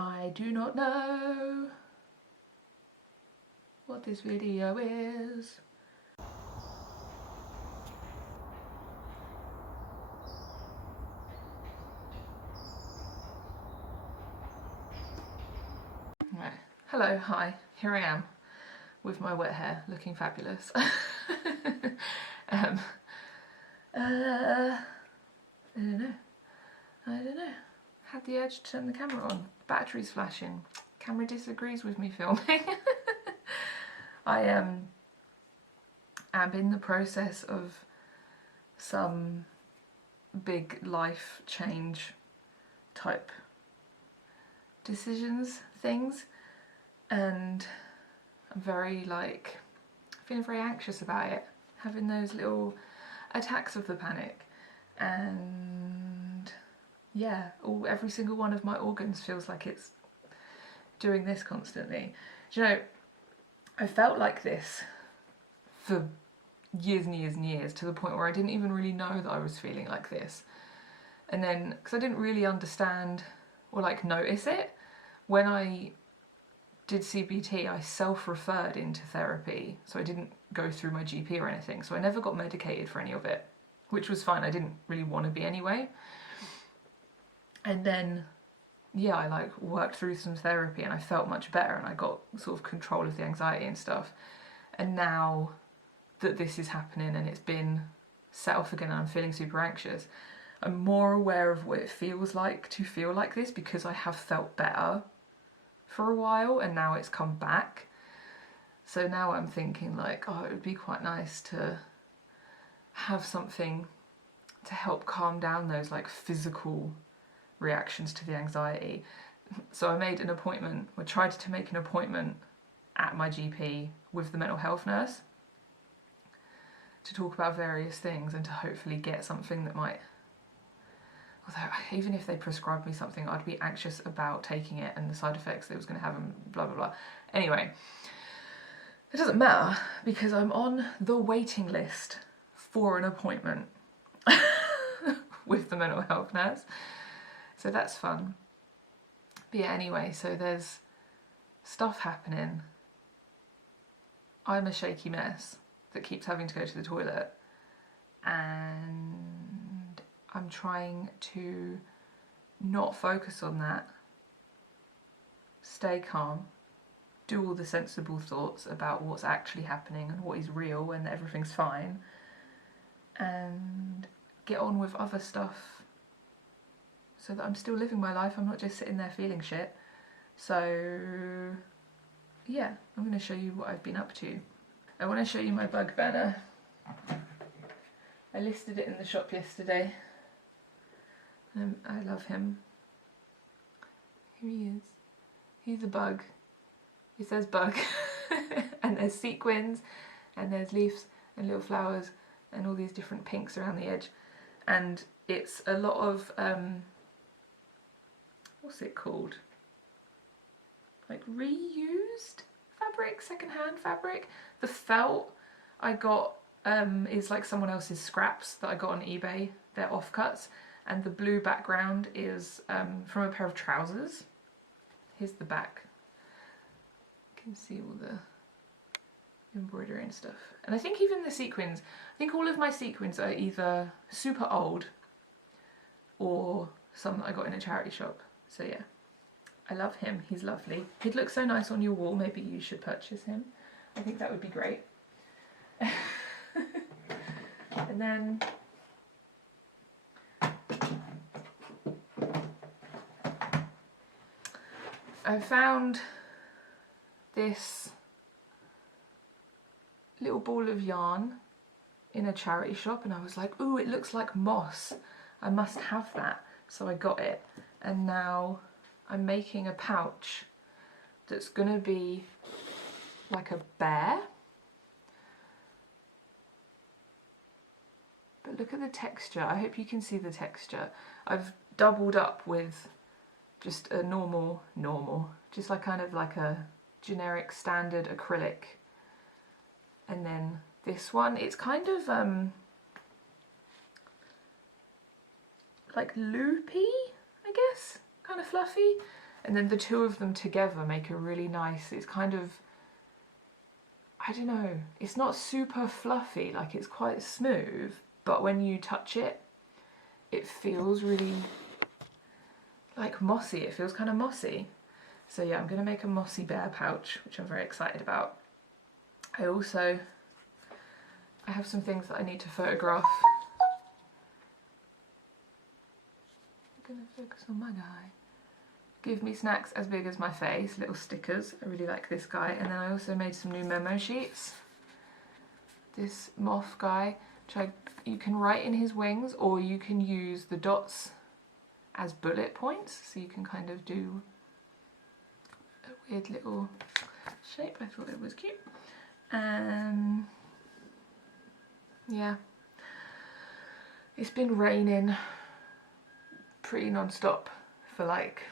I do not know what this video is. Right. Hello, hi, here I am with my wet hair looking fabulous. I don't know. Had the urge to turn the camera on. Battery's flashing. Camera disagrees with me filming. I am in the process of some big life change type decisions, things, and I'm very feeling very anxious about it, having those little attacks of the panic, and yeah, every single one of my organs feels like it's doing this constantly. Do you know, I felt like this for years and years and years, to the point where I didn't even really know that I was feeling like this. And then, because I didn't really understand or notice it, when I did CBT, I self-referred into therapy, so I didn't go through my GP or anything, so I never got medicated for any of it, which was fine. I didn't really want to be anyway. And then, yeah, I worked through some therapy and I felt much better, and I got sort of control of the anxiety and stuff. And now that this is happening and it's been set off again and I'm feeling super anxious, I'm more aware of what it feels like to feel like this, because I have felt better for a while and now it's come back. So now I'm thinking oh, it would be quite nice to have something to help calm down those physical reactions to the anxiety. So I made an appointment, or tried to make an appointment at my GP with the mental health nurse to talk about various things and to hopefully get something that might, although even if they prescribed me something, I'd be anxious about taking it and the side effects that it was going to have and blah blah blah. Anyway, it doesn't matter because I'm on the waiting list for an appointment with the mental health nurse. So that's fun. But yeah, anyway, so there's stuff happening. I'm a shaky mess that keeps having to go to the toilet, and I'm trying to not focus on that, stay calm, do all the sensible thoughts about what's actually happening and what is real and that everything's fine, and get on with other stuff so that I'm still living my life. I'm not just sitting there feeling shit. So yeah, I'm going to show you what I've been up to. I want to show you my bug banner. I listed it in the shop yesterday. I love him. Here he is. He's a bug. It says bug. And there's sequins, and there's leaves and little flowers and all these different pinks around the edge. And it's a lot of, what's it called? Reused fabric, secondhand fabric. The felt I got is someone else's scraps that I got on eBay. They're offcuts, and the blue background is from a pair of trousers. Here's the back. You can see all the embroidery and stuff. And I think even the sequins, I think all of my sequins are either super old or some that I got in a charity shop. So yeah, I love him, he's lovely. He'd look so nice on your wall, maybe you should purchase him. I think that would be great. And then I found this little ball of yarn in a charity shop, and I was like, ooh, it looks like moss. I must have that. So I got it, and now I'm making a pouch that's gonna be like a bear. But look at the texture. I hope you can see the texture. I've doubled up with just a normal, just kind of like a generic standard acrylic. And then this one, it's kind of loopy, I guess, kind of fluffy. And then the two of them together make a really nice, it's kind of, I don't know, it's not super fluffy, like it's quite smooth, but when you touch it, it feels really like mossy. It feels kind of mossy. So yeah, I'm going to make a mossy bear pouch, which I'm very excited about. I have some things that I need to photograph. I'm going to focus on my guy. Give me snacks as big as my face, little stickers. I really like this guy. And then I also made some new memo sheets. This moth guy, which you can write in his wings, or you can use the dots as bullet points, so you can kind of do a weird little shape. I thought it was cute. Yeah, it's been raining pretty non-stop for like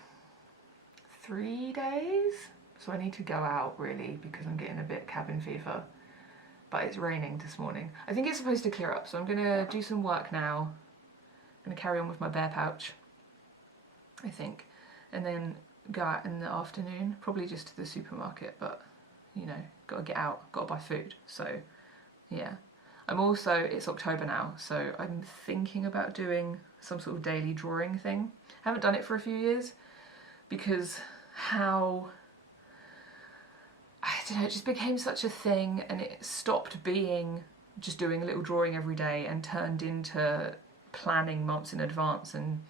3 days, so I need to go out really because I'm getting a bit cabin fever. But it's raining this morning. I think it's supposed to clear up, so I'm gonna do some work now. I'm gonna carry on with my bear pouch, I think, and then go out in the afternoon, probably just to the supermarket, but you know, gotta get out, gotta buy food. So yeah, it's October now, so I'm thinking about doing some sort of daily drawing thing. I haven't done it for a few years because I don't know, it just became such a thing, and it stopped being just doing a little drawing every day and turned into planning months in advance and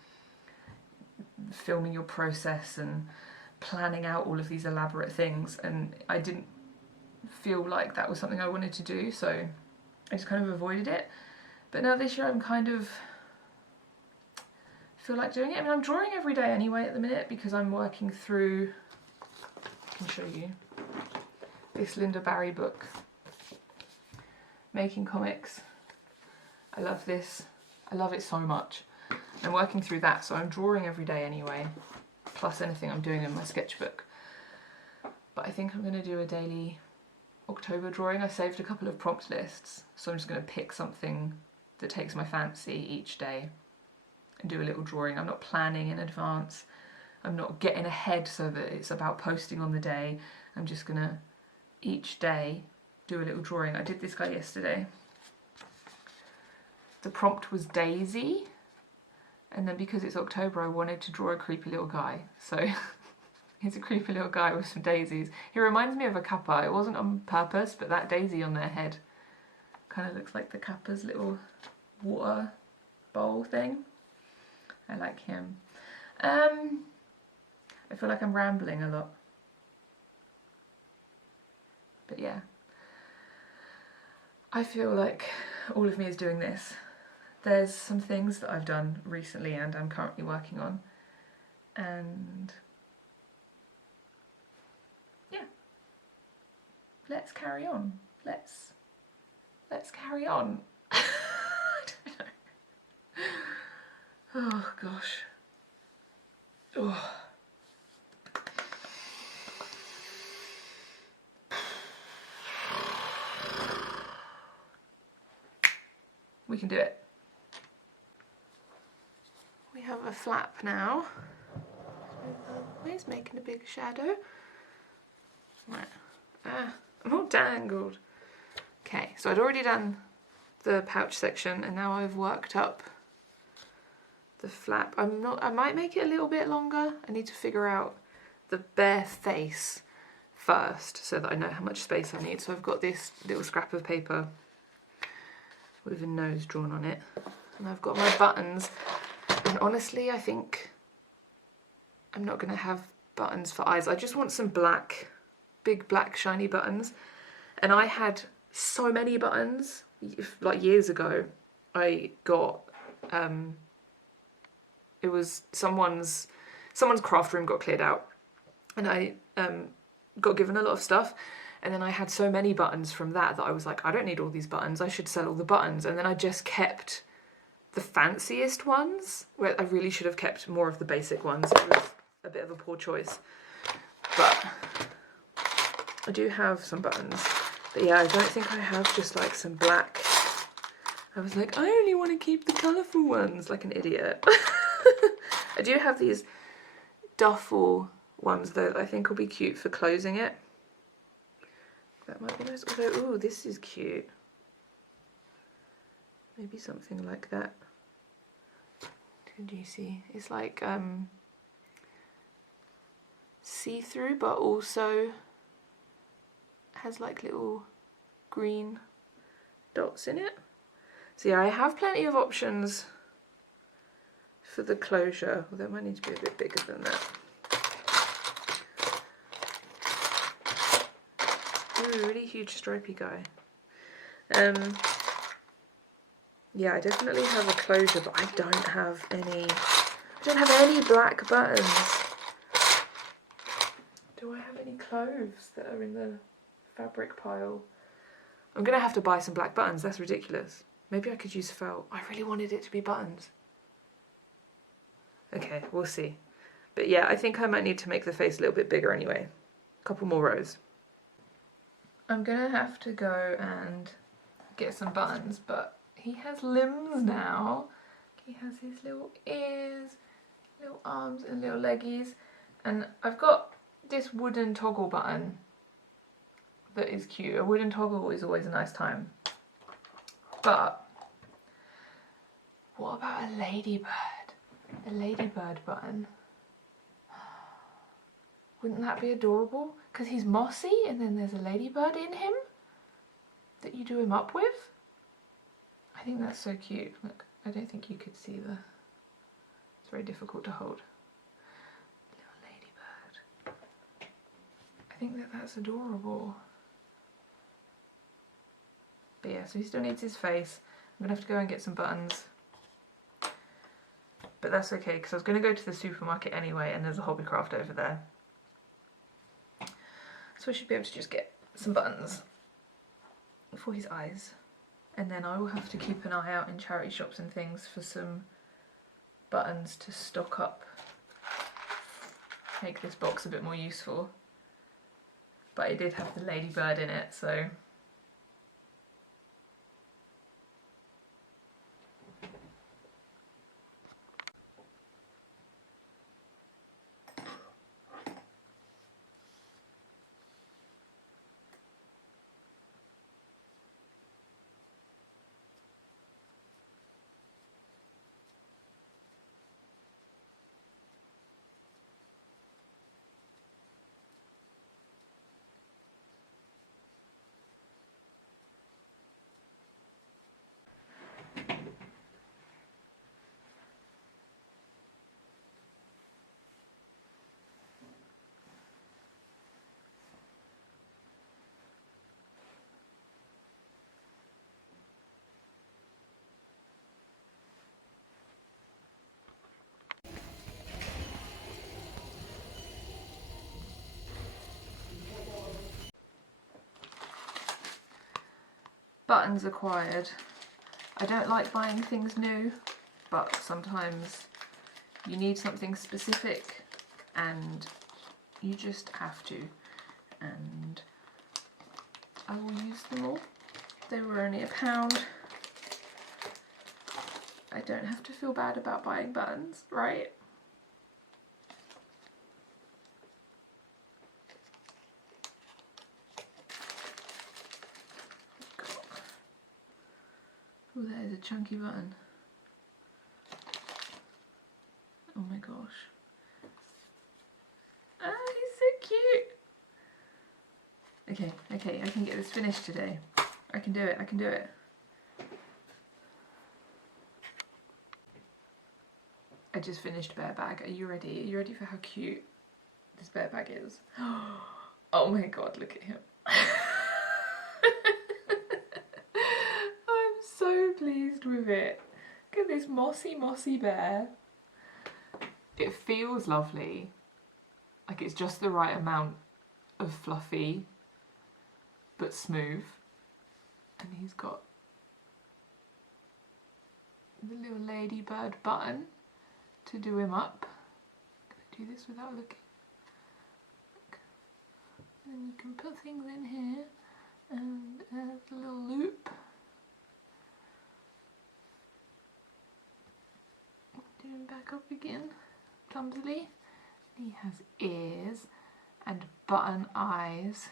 filming your process and planning out all of these elaborate things, and I didn't feel like that was something I wanted to do, so I just kind of avoided it. But now this year I'm kind of feel like doing it. I mean, I'm drawing every day anyway at the minute because I'm working through, I can show you, this Linda Barry book, Making Comics. I love this. I love it so much. I'm working through that, so I'm drawing every day anyway, plus anything I'm doing in my sketchbook. But I think I'm going to do a daily October drawing. I saved a couple of prompt lists, so I'm just going to pick something that takes my fancy each day and do a little drawing. I'm not planning in advance. I'm not getting ahead so that it's about posting on the day. I'm just going to each day do a little drawing. I did this guy yesterday. The prompt was Daisy, and then because it's October I wanted to draw a creepy little guy, so he's a creepy little guy with some daisies. He reminds me of a kappa. It wasn't on purpose, but that daisy on their head kind of looks like the kappa's little water bowl thing. I like him. I feel like I'm rambling a lot. But yeah, I feel like all of me is doing this. There's some things that I've done recently and I'm currently working on, and yeah, let's carry on. Let's carry on. I don't know. Oh gosh. Oh. We can do it. We have a flap now. Where's making a big shadow? Right. I'm all tangled. Okay, so I'd already done the pouch section and now I've worked up the flap. I might make it a little bit longer. I need to figure out the bare face first so that I know how much space I need. So I've got this little scrap of paper with a nose drawn on it, and I've got my buttons, and honestly I think I'm not going to have buttons for eyes. I just want some black, big black shiny buttons, and I had so many buttons like years ago. I got it was someone's craft room got cleared out, and I got given a lot of stuff. And then I had so many buttons from that I was like, I don't need all these buttons, I should sell all the buttons. And then I just kept the fanciest ones, where I really should have kept more of the basic ones. It was a bit of a poor choice. But I do have some buttons. But yeah, I don't think I have just like some black. I was like, I only want to keep the colourful ones, like an idiot. I do have these duffel ones though that I think will be cute for closing it. That might be nice. Although, ooh, this is cute. Maybe something like that. Did you see? It's like see-through, but also has like little green dots in it. So yeah, I have plenty of options for the closure, although it might need to be a bit bigger than that. Ooh, really huge stripy guy. Yeah, I definitely have a closure, but I don't have any black buttons. Do I have any clothes that are in the fabric pile? I'm gonna have to buy some black buttons, that's ridiculous. Maybe I could use felt. I really wanted it to be buttons. Okay, we'll see. But yeah, I think I might need to make the face a little bit bigger anyway. A couple more rows. I'm gonna have to go and get some buttons, but he has limbs now. He has his little ears, little arms and little leggies. And I've got this wooden toggle button that is cute. A wooden toggle is always a nice time. But what about a ladybird? A ladybird button. Wouldn't that be adorable? Because he's mossy and then there's a ladybird in him that you do him up with. I think that's so cute. Look, I don't think you could see it's very difficult to hold. Little ladybird. I think that's adorable. But yeah, so he still needs his face. I'm gonna have to go and get some buttons. But that's okay, because I was going to go to the supermarket anyway, and there's a Hobbycraft over there. So I should be able to just get some buttons for his eyes. And then I will have to keep an eye out in charity shops and things for some buttons to stock up. Make this box a bit more useful. But it did have the ladybird in it, so... Buttons acquired. I don't like buying things new, but sometimes you need something specific and you just have to. And I will use them all. They were only £1. I don't have to feel bad about buying buttons, right? Oh, that is a chunky button. Oh my gosh. Ah, he's so cute! Okay, I can get this finished today. I can do it, I can do it. I just finished bear bag. Are you ready? Are you ready for how cute this bear bag is? Oh my god, look at him. I'm so pleased with it. Look at this mossy bear. It feels lovely. Like it's just the right amount of fluffy but smooth. And he's got the little ladybird button to do him up. I'm gonna do this without looking. Look. And then you can put things in here and a little loop. Do him back up again, clumsily. He has ears button eyes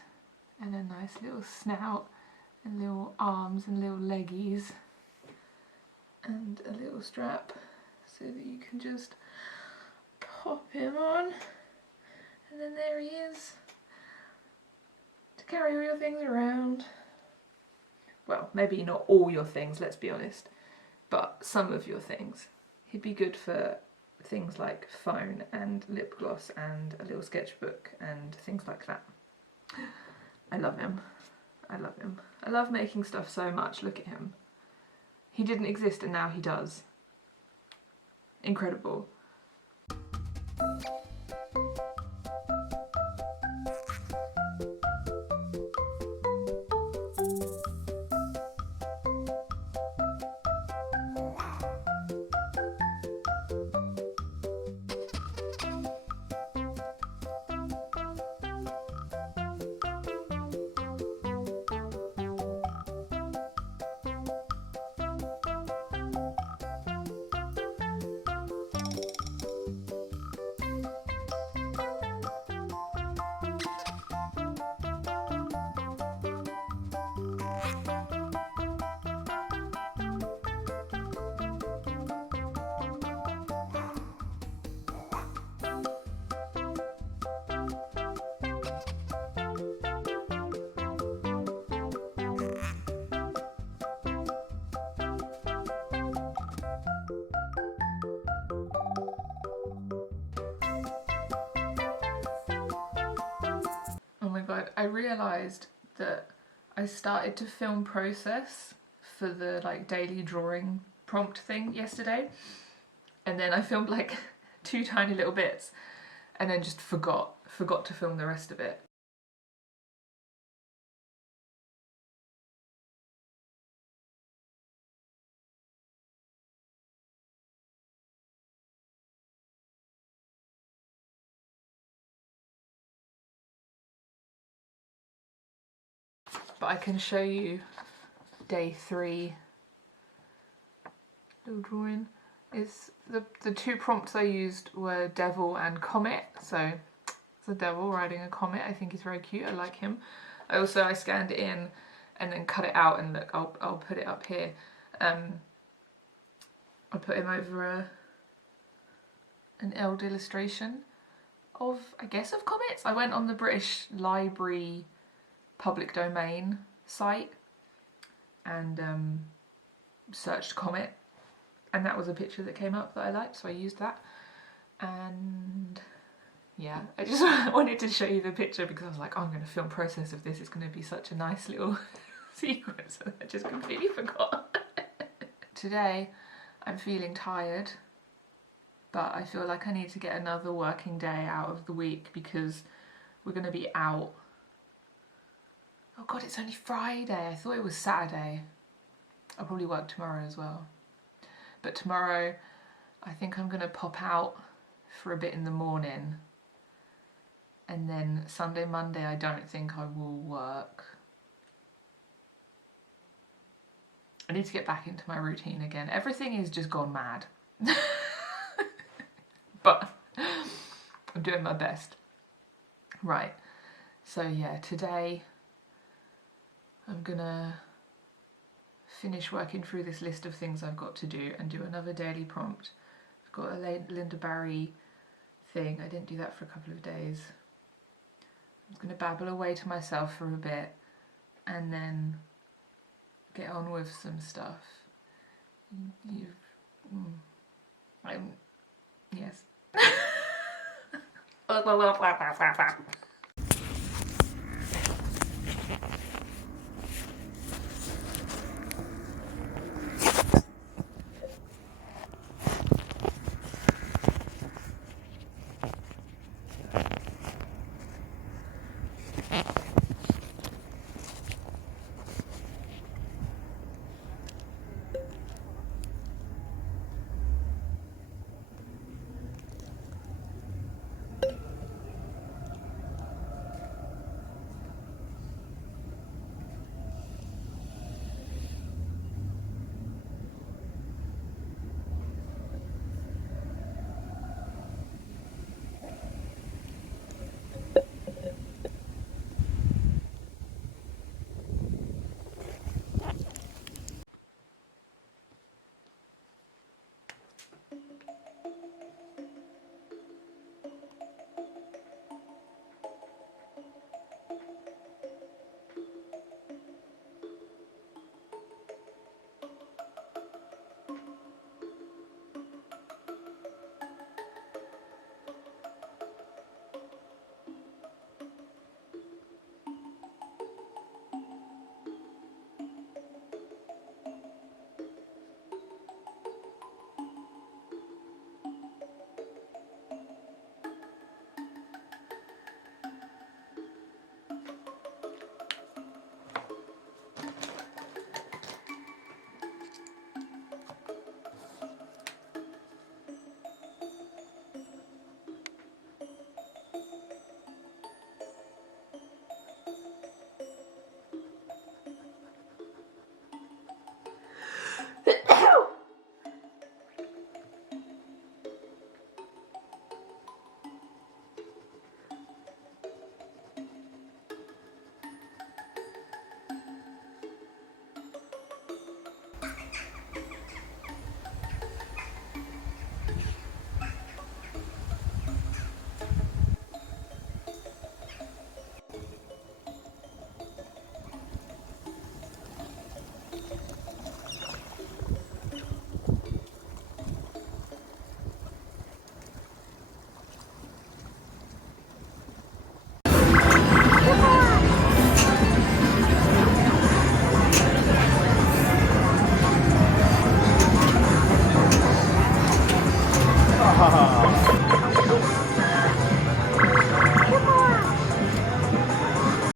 and a nice little snout and little arms and little leggies and a little strap so that you can just pop him on, and then there he is to carry all your things around. Well, maybe not all your things, let's be honest, but some of your things. He'd be good for things like phone and lip gloss and a little sketchbook and things like that. I love him. I love him. I love making stuff so much. Look at him. He didn't exist and now he does. Incredible. Oh my god, I realised that I started to film process for the like daily drawing prompt thing yesterday, and then I filmed like 2 tiny little bits and then just forgot to film the rest of it. But I can show you day 3 little drawing. Is the 2 prompts I used were devil and comet. So it's a devil riding a comet. I think he's very cute. I like him. I scanned it in and then cut it out, and look, I'll put it up here. I put him over an Eld illustration of, I guess, of comets. I went on the British Library public domain site and searched comet, and that was a picture that came up that I liked, so I used that. And yeah, I just wanted to show you the picture because I was like, oh, I'm going to film process of this, it's going to be such a nice little sequence, and I just completely forgot. Today I'm feeling tired, but I feel like I need to get another working day out of the week because we're going to be out. Oh god, it's only Friday. I thought it was Saturday. I'll probably work tomorrow as well. But tomorrow, I think I'm going to pop out for a bit in the morning. And then Sunday, Monday, I don't think I will work. I need to get back into my routine again. Everything is just gone mad. But I'm doing my best. Right. So yeah, today I'm gonna finish working through this list of things I've got to do and do another daily prompt. I've got a Linda Barry thing. I didn't do that for a couple of days. I'm gonna babble away to myself for a bit and then get on with some stuff. Yes.